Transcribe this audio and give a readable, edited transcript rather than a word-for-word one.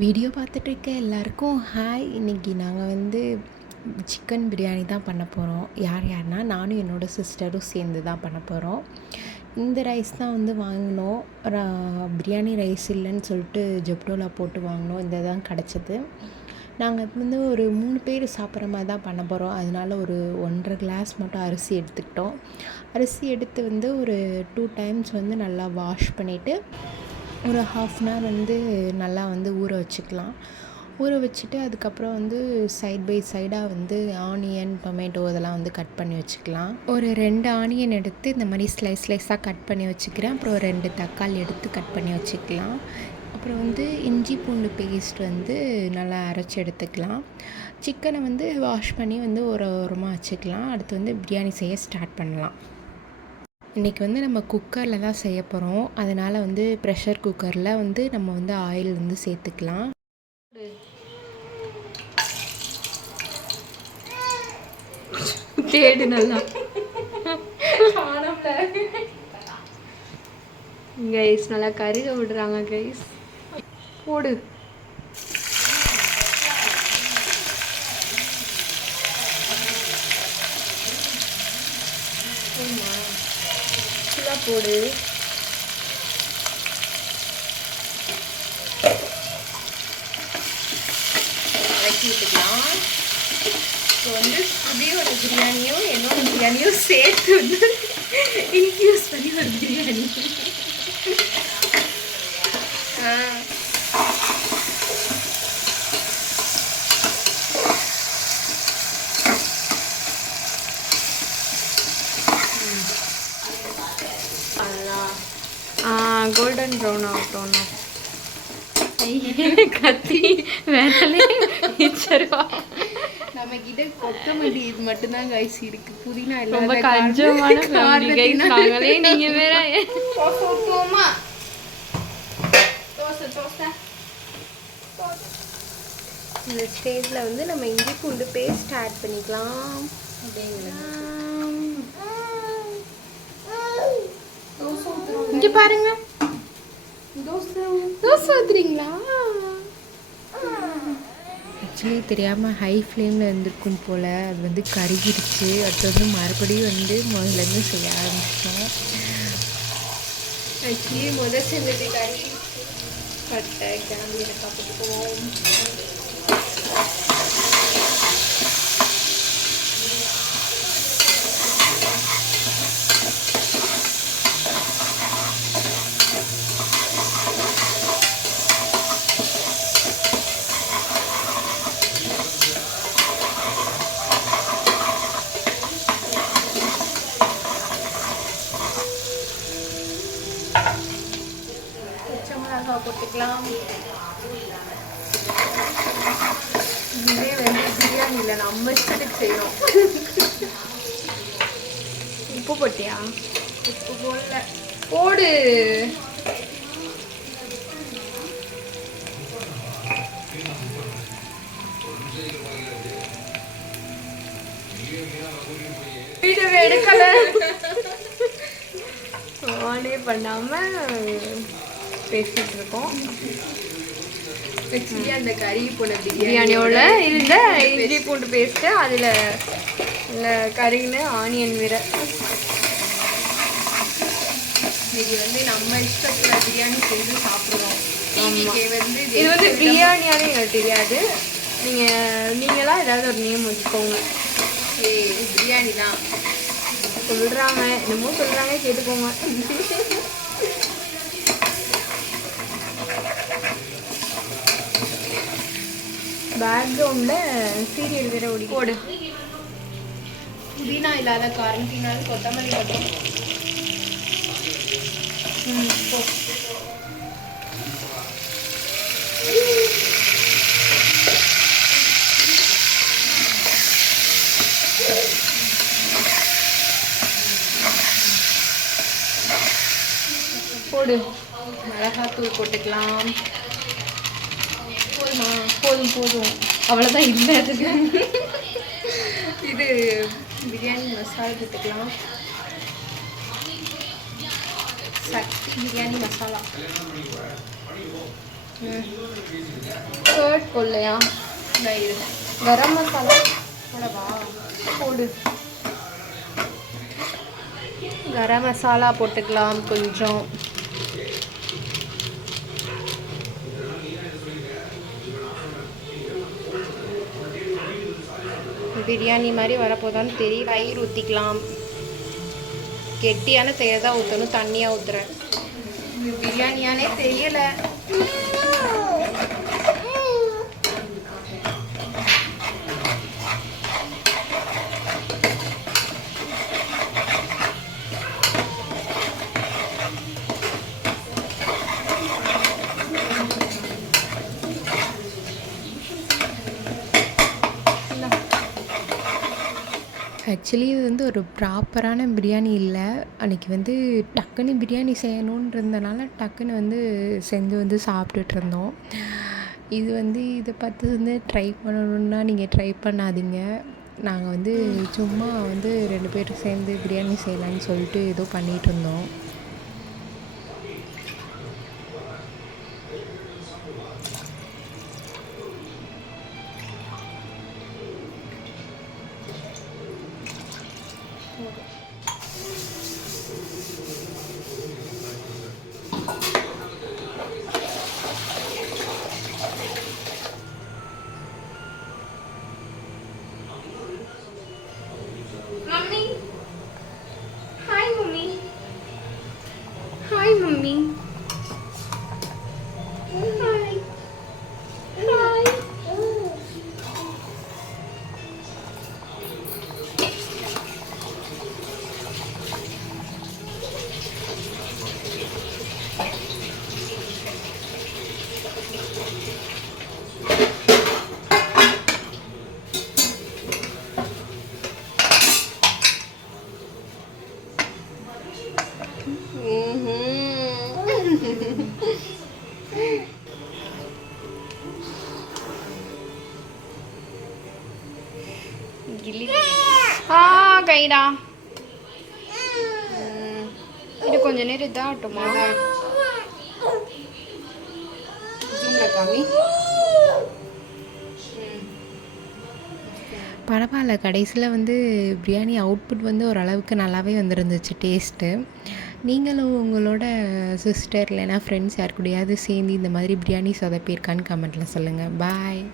Video பார்த்துட்ருக்க எல்லாருக்கும் hi. இன்றைக்கி நாங்கள் வந்து சிக்கன் பிரியாணி தான் பண்ண போகிறோம். யார்னா நானும் என்னோடய சிஸ்டரும் சேர்ந்து தான் பண்ண போகிறோம். இந்த ரைஸ் தான் வந்து வாங்கினோம். பிரியாணி ரைஸ் இல்லைன்னு சொல்லிட்டு ஜெப்டோவில் போட்டு வாங்கினோம். இந்த தான் கிடச்சிது. நாங்கள் வந்து ஒரு 3 பேர் சாப்பிட்ற மாதிரி தான் பண்ண போகிறோம். அதனால ஒரு 1.5 கிளாஸ் மட்டும் அரிசி எடுத்துக்கிட்டோம். அரிசி எடுத்து வந்து ஒரு 2 டைம்ஸ் வந்து நல்லா வாஷ் பண்ணிவிட்டு ஒரு 1/2 அன் ஹவர் வந்து நல்லா வந்து ஊற வச்சுக்கலாம். ஊற வச்சுட்டு அதுக்கப்புறம் வந்து சைட் பை சைடாக வந்து ஆனியன், டொமேட்டோ இதெல்லாம் வந்து கட் பண்ணி வச்சுக்கலாம். ஒரு 2 ஆனியன் எடுத்து இந்த மாதிரி ஸ்லைஸாக கட் பண்ணி வச்சுக்கிறேன். அப்புறம் 2 தக்காளி எடுத்து கட் பண்ணி வச்சுக்கலாம். அப்புறம் வந்து இஞ்சி பூண்டு பேஸ்ட் வந்து நல்லா அரைச்சி எடுத்துக்கலாம். சிக்கனை வந்து வாஷ் பண்ணி வந்து ஒரு ஓரமாக வச்சுக்கலாம். அடுத்து வந்து பிரியாணி செய்ய ஸ்டார்ட் பண்ணலாம். இன்றைக்கி வந்து நம்ம குக்கரில் தான் செய்ய போகிறோம். அதனால் வந்து ப்ரெஷர் குக்கரில் வந்து நம்ம வந்து ஆயில் வந்து சேர்த்துக்கலாம். தேடு நல்லா கைஸ், நல்லா கருக விடுறாங்க கைஸ். போடு. போடு. வதக்கி விட்டுக்கலாம். இப்போ வந்து புதியோட பிரியாணியும் என்னோட பிரியாணியும் சேர்த்து வந்து இன்க்யூஸ் பண்ணி ஒரு பிரியாணி. கோல்டன் ப்ரௌன் ஆகட்டும். கத்தி வேறலே நம்ம கிட்ட கொத்தமல்லி இது மட்டும்தான் கைஸ் இருக்கு. புதினா இல்ல. ரொம்ப கஞ்சமான ஃபேமிலி கைஸ் நாங்களே. நீங்க வேற இந்த ஸ்டேஜில் வந்து நம்ம இஞ்சி பூண்டு பேஸ்ட் ஆட் பண்ணிக்கலாம். இங்கே பாருங்க, தோசை ஊத்துறீங்களா? ஆக்சுவலி தெரியாமல் ஹை ஃப்ளேமில் இருந்திருக்கும் போல். அது வந்து கருகிடுச்சு. அடுத்து வந்து மறுபடியும் வந்து முதல்லேருந்து செய்ய ஆரம்பித்தோம். ஆக்சுவலி முதல் செஞ்சது கறி பட்டை கிளம்பியில் சாப்பிட்டுக்குவோம். போட்டுக்கலாம். இதே வந்து பிரியாணியில் நம்ம இஷ்டத்துக்கு செய்யணும். உப்பு போட்டியா? உப்பு போடல. போடு. வீடியோ எடுக்கல, ஆனே பண்ணாம பேசிட்டு இருக்கோம். அந்த கறி போல பிரியாணியோட இருந்த இஞ்சி பூண்டு பேஸ்ட்டு, அதில் கறின்னு ஆனியன் வேற. இன்னைக்கு வந்து நம்ம இஷ்டத்தில் பிரியாணி செஞ்சு சாப்பிடுவோம். இது வந்து பிரியாணியானே எனக்கு தெரியாது. நீங்களாம் ஏதாவது ஒரு நேம் வச்சுக்கோங்க. பிரியாணி தான் சொல்கிறாங்க, என்னமோ சொல்கிறாங்க, கேட்டுக்கோங்க. பேக்ரவுண்டில் சீரியல் வேற ஓடி. போடு. புதினா இல்லாத காரணத்தினால கொத்தமல்லி மட்டும். போ. போடு. மிளகாத்தூள் போட்டுக்கலாம். போதும் அவ்வளோதான். இல்லை, இது பிரியாணி மசாலா போட்டுக்கலாம். சக்தி பிரியாணி மசாலா. கொள்ளையா கரம் மசாலா போடவா? போடு. கரம் மசாலா போட்டுக்கலாம் கொஞ்சம். பிரியாணி மாதிரி வரப்போதான்னு தெரியல. தயிர் ஊற்றிக்கலாம். கெட்டியான தயிர் தான் ஊற்றணும், தண்ணியாக ஊற்றுறேன். பிரியாணியானே தெரியலை. ஆக்சுவலி இது வந்து ஒரு ப்ராப்பரான பிரியாணி இல்லை. அன்றைக்கி வந்து டக்குன்னு பிரியாணி செய்யணுன்றதுனால டக்குன்னு வந்து செஞ்சு வந்து சாப்பிட்டுட்டு இருந்தோம். இது வந்து இதை பார்த்து வந்து ட்ரை பண்ணணுன்னா நீங்கள் ட்ரை பண்ணாதீங்க. நாங்கள் வந்து சும்மா வந்து 2 பேரும் சேர்ந்து பிரியாணி செய்யலான்னு சொல்லிட்டு ஏதோ பண்ணிகிட்டு இருந்தோம். Mummy hi. Mummy hi. Mummy hi. Hi. கிளி கைடா. இது கொஞ்ச நேரம் இதாகட்டுமா? பரவாயில்ல, கடைசியில் வந்து பிரியாணி அவுட்புட் வந்து ஓரளவுக்கு நல்லாவே வந்துருந்துச்சு டேஸ்ட்டு. நீங்களும் உங்களோட சிஸ்டர் இல்லைன்னா ஃப்ரெண்ட்ஸ் யார் கூடயாவது சேர்ந்து இந்த மாதிரி பிரியாணி சொதப்பியிருக்கான்னு கமெண்ட்டில் சொல்லுங்கள். பாய்.